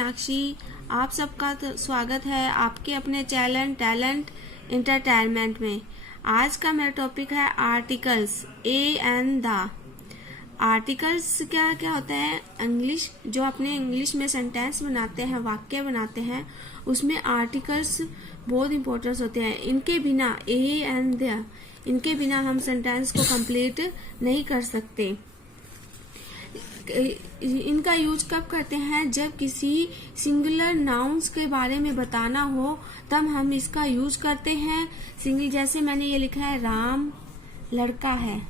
मीनाक्षी। आप सबका स्वागत है आपके अपने चैनल टैलेंट इंटरटेनमेंट में। आज का मेरा टॉपिक है articles, A and the. Articles क्या क्या होते हैं? इंग्लिश, जो अपने इंग्लिश में सेंटेंस बनाते हैं, वाक्य बनाते हैं, उसमें आर्टिकल्स बहुत इंपॉर्टेंट होते हैं। इनके बिना, ए एंड द, इनके बिना हम सेंटेंस को कंप्लीट नहीं कर सकते। इनका यूज कब करते हैं? जब किसी सिंगुलर नाउन्स के बारे में बताना हो तब हम इसका यूज करते हैं। सिंगल, जैसे मैंने ये लिखा है, राम लड़का है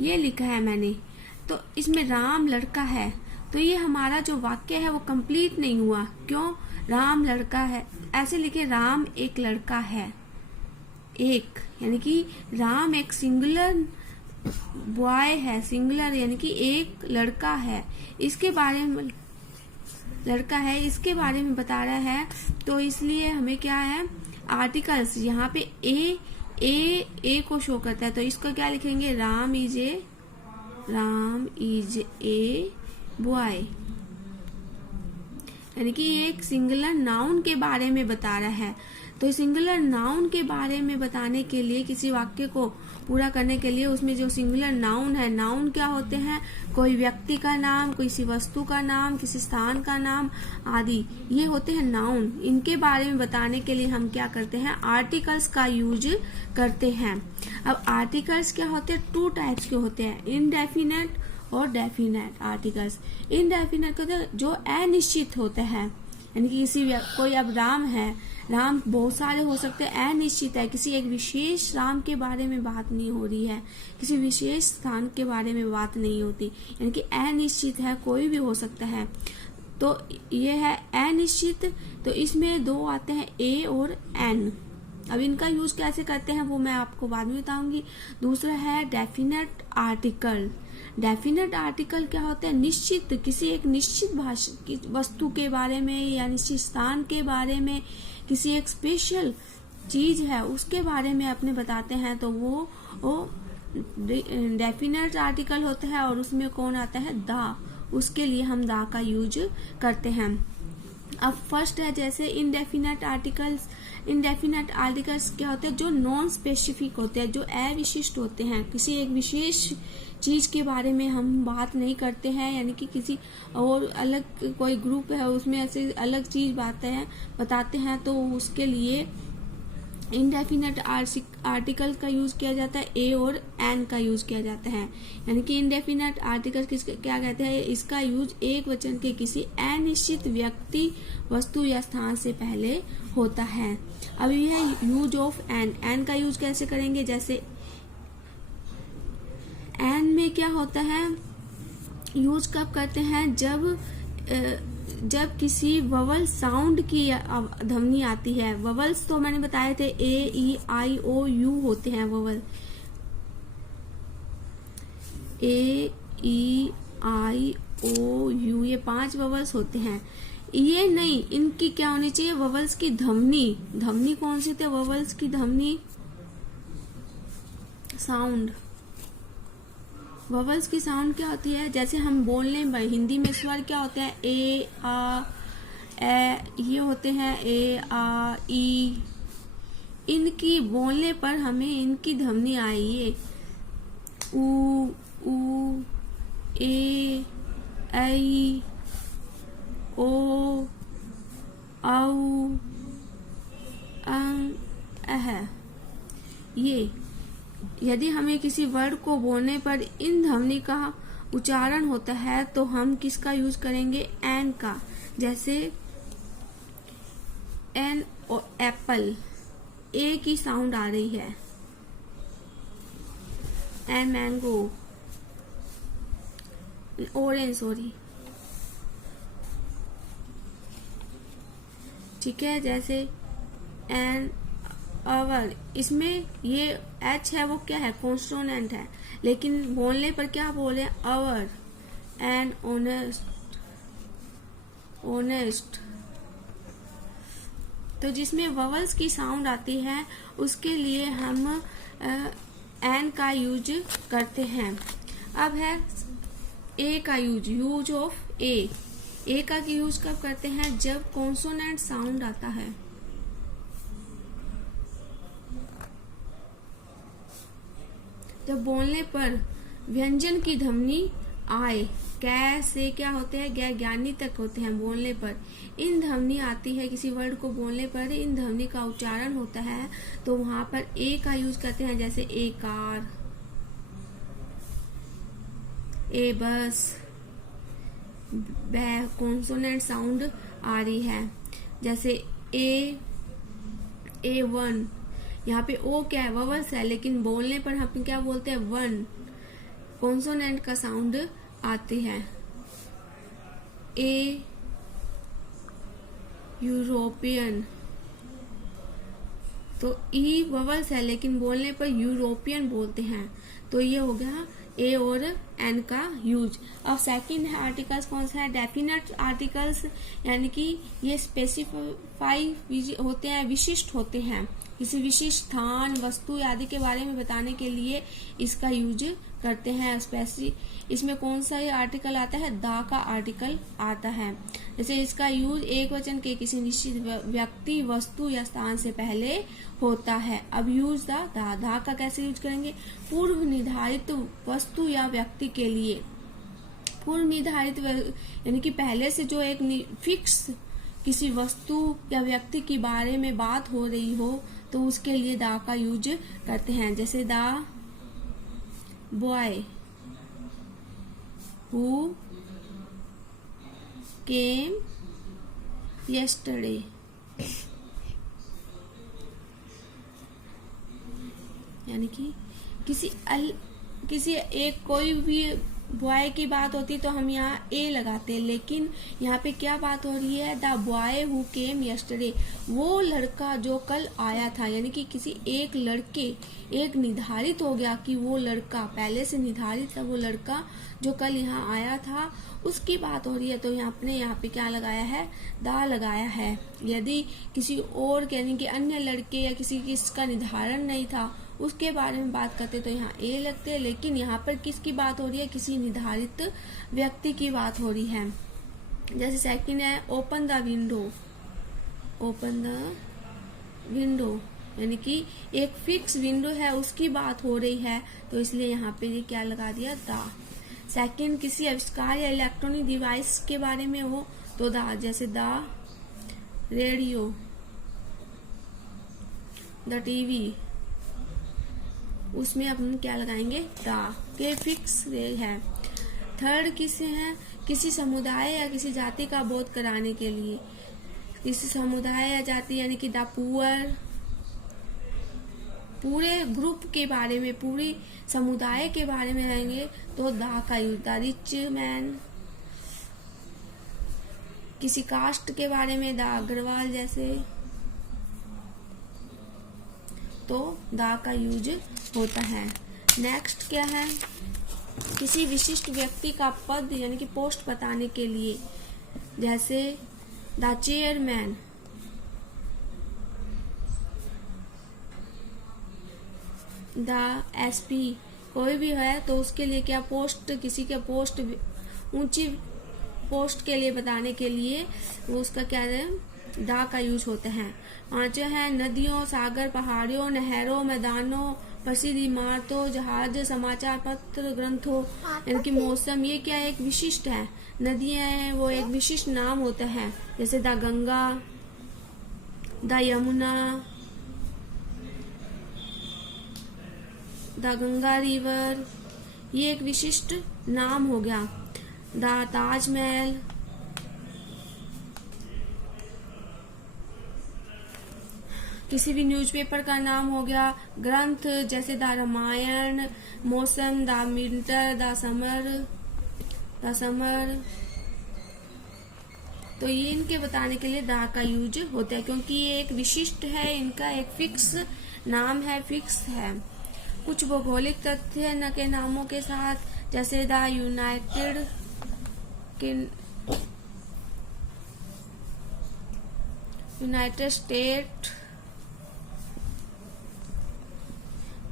ये लिखा है मैंने, तो इसमें राम लड़का है, तो ये हमारा जो वाक्य है वो कंप्लीट नहीं हुआ। क्यों? राम लड़का है, ऐसे लिखे, राम एक लड़का है, एक, यानी कि राम एक सिंगुलर बॉय है, सिंगुलर यानी कि एक लड़का है, इसके बारे में लड़का है, इसके बारे में बता रहा है। तो इसलिए हमें क्या है, आर्टिकल्स, यहाँ पे ए को शो करता है, तो इसको क्या लिखेंगे? राम इज ए बॉय, यानी कि एक सिंगुलर नाउन के बारे में बता रहा है। तो सिंगुलर नाउन के बारे में बताने के लिए, किसी वाक्य को पूरा करने के लिए, उसमें जो सिंगुलर नाउन है, नाउन क्या होते हैं? कोई व्यक्ति का नाम, किसी वस्तु का नाम, किसी स्थान का नाम आदि, ये होते हैं नाउन। इनके बारे में बताने के लिए हम क्या करते हैं? आर्टिकल्स का यूज करते हैं। अब आर्टिकल्स क्या होते हैं? टू टाइप्स के होते हैं, इनडेफिनेट और डेफिनेट आर्टिकल्स। इनडेफिनेट होते हैं जो अनिश्चित होते हैं, यानी कि कोई, अब राम है, राम बहुत सारे हो सकते हैं, अनिश्चित है, किसी एक विशेष राम के बारे में बात नहीं हो रही है, किसी विशेष स्थान के बारे में बात नहीं होती, यानी कि अनिश्चित है, कोई भी हो सकता है। तो ये है अनिश्चित। तो इसमें दो आते हैं, ए और एन। अब इनका यूज कैसे करते हैं वो मैं आपको बाद में बताऊंगी। दूसरा है डेफिनेट आर्टिकल। डेफिनेट आर्टिकल क्या होते हैं? निश्चित, किसी एक निश्चित वस्तु के बारे में या निश्चित स्थान के बारे में, किसी एक स्पेशल चीज है उसके बारे में अपने बताते हैं, तो वो डेफिनेट आर्टिकल होता है। और उसमें कौन आता है? द, उसके लिए हम द का यूज करते हैं। अब फर्स्ट है जैसे इनडेफिनेट आर्टिकल्स। इनडेफिनेट आर्टिकल्स क्या होते हैं? जो नॉन स्पेसिफिक होते हैं, जो अविशिष्ट होते हैं, किसी एक विशेष चीज के बारे में हम बात नहीं करते हैं, यानी कि किसी और अलग कोई ग्रुप है उसमें ऐसे अलग चीज बातें बताते हैं, तो उसके लिए इनडेफिनेट आर्टिकल का यूज किया जाता है, ए और एन का यूज किया जाता है। यानी कि इनडेफिनेट आर्टिकल क्या कहते हैं? इसका यूज एक वचन के किसी अनिश्चित व्यक्ति, वस्तु या स्थान से पहले होता है। अब यह है यूज ऑफ एन। एन का यूज कैसे करेंगे? जैसे एन में क्या होता है, यूज कब करते हैं? जब किसी ववल साउंड की ध्वनि आती है। ववल्स तो मैंने बताए थे, ए ई आई ओ यू होते हैं ववल, ए ई आई ओ यू, ये 5 ववल्स होते हैं। ये नहीं, इनकी क्या होनी चाहिए? ववल्स की ध्वनि। ध्वनि कौन सी थे? ववल्स की ध्वनि, साउंड। ववल्स की साउंड क्या होती है? जैसे हम बोलने में, हिंदी में स्वर क्या होते हैं? ए आ ए, ये होते हैं ए आ ई। इनकी बोलने पर हमें इनकी ध्वनि आई है, ऊ ऊ, ए ऐ, ओ औ, अं, अह। ये यदि हमें किसी वर्ड को बोलने पर इन ध्वनि का उच्चारण होता है तो हम किसका यूज करेंगे? एन का। जैसे एन और एप्पल, ए की साउंड आ रही है। एन मैंगो, ऑरेंज, सॉरी, ठीक है। जैसे एन अवर, इसमें ये एच है वो क्या है? कॉन्सोनेंट है, लेकिन बोलने पर क्या बोले? अवर। And honest. तो जिसमें ववल्स की साउंड आती है उसके लिए हम एन का यूज करते हैं। अब है ए का यूज ऑफ ए का यूज कब करते हैं? जब कॉन्सोनेंट साउंड आता है। जब बोलने पर व्यंजन की ध्वनि आए। कै से क्या होते हैं? गैर ज्ञानी तक होते हैं। बोलने पर इन ध्वनि आती है, किसी वर्ड को बोलने पर इन ध्वनि का उच्चारण होता है, तो वहां पर ए का यूज करते हैं। जैसे ए कार, ए बस, कॉन्सोनेंट साउंड आ रही है। जैसे ए वन, यहाँ पे ओ क्या है? ववल्स है, लेकिन बोलने पर हम क्या बोलते हैं? वन, कॉन्सोनेंट का साउंड आती है। ए यूरोपियन, तो ई ववल्स है, लेकिन बोलने पर यूरोपियन बोलते हैं। तो ये हो गया ए और एन का यूज। अब सेकंड है आर्टिकल्स, कौन सा है? डेफिनेट आर्टिकल्स, यानी कि ये स्पेसिफाई होते हैं, विशिष्ट होते हैं। किसी विशिष्ट स्थान, वस्तु आदि के बारे में बताने के लिए इसका यूज करते हैं। इसमें कौन सा ये आर्टिकल आता है? दा का आर्टिकल आता है। जैसे इसका यूज एक वचन के किसी निश्चित व्यक्ति, वस्तु या स्थान से पहले होता है। अब यूज दा का कैसे यूज करेंगे? पूर्व निर्धारित वस्तु या व्यक्ति के लिए। पूर्व निर्धारित यानी कि पहले से जो एक फिक्स किसी वस्तु या व्यक्ति के बारे में बात हो रही हो, तो उसके लिए दा का यूज करते हैं। जैसे दा बॉय हु केम यस्टरडे, यानी कि किसी एक कोई भी बॉय की बात होती तो हम यहाँ ए लगाते, लेकिन यहाँ पे क्या बात हो रही है? The boy who came yesterday, वो लड़का जो कल आया था। यानी कि किसी एक लड़के, एक निर्धारित हो गया कि वो लड़का, पहले से निर्धारित था वो लड़का जो कल यहाँ आया था, उसकी बात हो रही है। तो यहाँ पे क्या लगाया है? दा लगाया है। यदि किसी और यानी कि अन्य लड़के या किसी किसका निर्धारण नहीं था, उसके बारे में बात करते तो यहाँ ए लगते हैं, लेकिन यहाँ पर किसकी बात हो रही है? किसी निर्धारित व्यक्ति की बात हो रही है। जैसे सेकंड है open the window, open the window, यानी कि एक फिक्स विंडो है, उसकी बात हो रही है, तो इसलिए यहाँ पे ये क्या लगा दिया? दा। सेकंड किसी आविष्कार या इलेक्ट्रॉनिक डिवाइस के बारे में हो तो दा। जैसे द रेडियो, द टीवी, उसमें हम क्या लगाएंगे? दा के फिक्स है। थर्ड किसे है? किसी समुदाय या किसी जाति का बोध कराने के लिए। किसी समुदाय या जाति यानी कि द पुअर, पूरे ग्रुप के बारे में, पूरी समुदाय के बारे में रहेंगे तो दा का यूज। द रिच मैन, किसी कास्ट के बारे में द अग्रवाल जैसे, तो दा का यूज होता है। नेक्स्ट क्या है? किसी विशिष्ट व्यक्ति का पद यानी कि पोस्ट बताने के लिए। जैसे द चेयरमैन, द एसपी, कोई भी है तो उसके लिए क्या पोस्ट, किसी के पोस्ट, ऊंची पोस्ट के लिए बताने के लिए वो उसका क्या है? दा का यूज होते हैं। पांचवा है नदियों, सागर, पहाड़ियों, नहरों, मैदानों, प्रसिद्ध इमारतों, जहाज, समाचार पत्र, ग्रंथों, यानी कि मौसम। ये क्या एक विशिष्ट है? नदियां हैं वो एक विशिष्ट नाम होता है। जैसे the Ganga, the Yamuna, the Ganga river, ये एक विशिष्ट नाम हो गया। द ताजमहल, किसी भी न्यूज़पेपर का नाम हो गया। ग्रंथ जैसे द रामायण, मौसम, द विंटर, द समर, तो ये इनके बताने के लिए दा का यूज होता है, क्योंकि ये एक विशिष्ट है, इनका एक फिक्स नाम है, फिक्स है। कुछ भौगोलिक तथ्य न के नामों के साथ, जैसे the United state,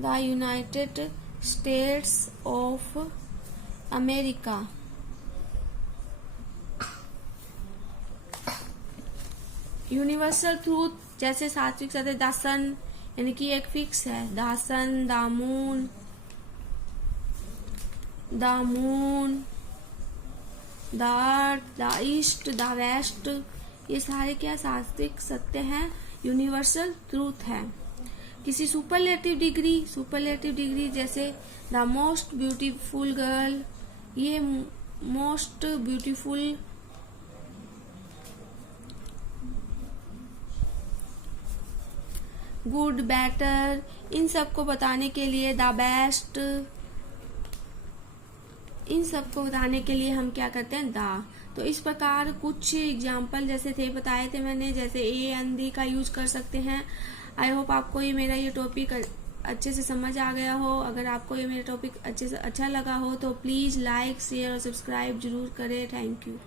the United states of America. Universal truth जैसे सात्विक सत्य, द सन यानी कि एक फिक्स है, the sun, the moon, the earth, the east, the west, ये सारे क्या सात्विक सत्य हैं, यूनिवर्सल ट्रूथ है। किसी सुपरलेटिव डिग्री जैसे द मोस्ट ब्यूटीफुल गर्ल, ये मोस्ट ब्यूटीफुल, गुड, बेटर, इन सब को बताने के लिए द बेस्ट, इन सब को बताने के लिए हम क्या करते हैं द। तो इस प्रकार कुछ एग्जाम्पल जैसे थे बताए थे मैंने, जैसे ए एंड दी का यूज कर सकते हैं। आई होप आपको ये मेरा ये टॉपिक अच्छे से समझ आ गया हो। अगर आपको ये मेरा टॉपिक अच्छे से अच्छा लगा हो तो प्लीज लाइक, शेयर और सब्सक्राइब जरूर करें। Thank you.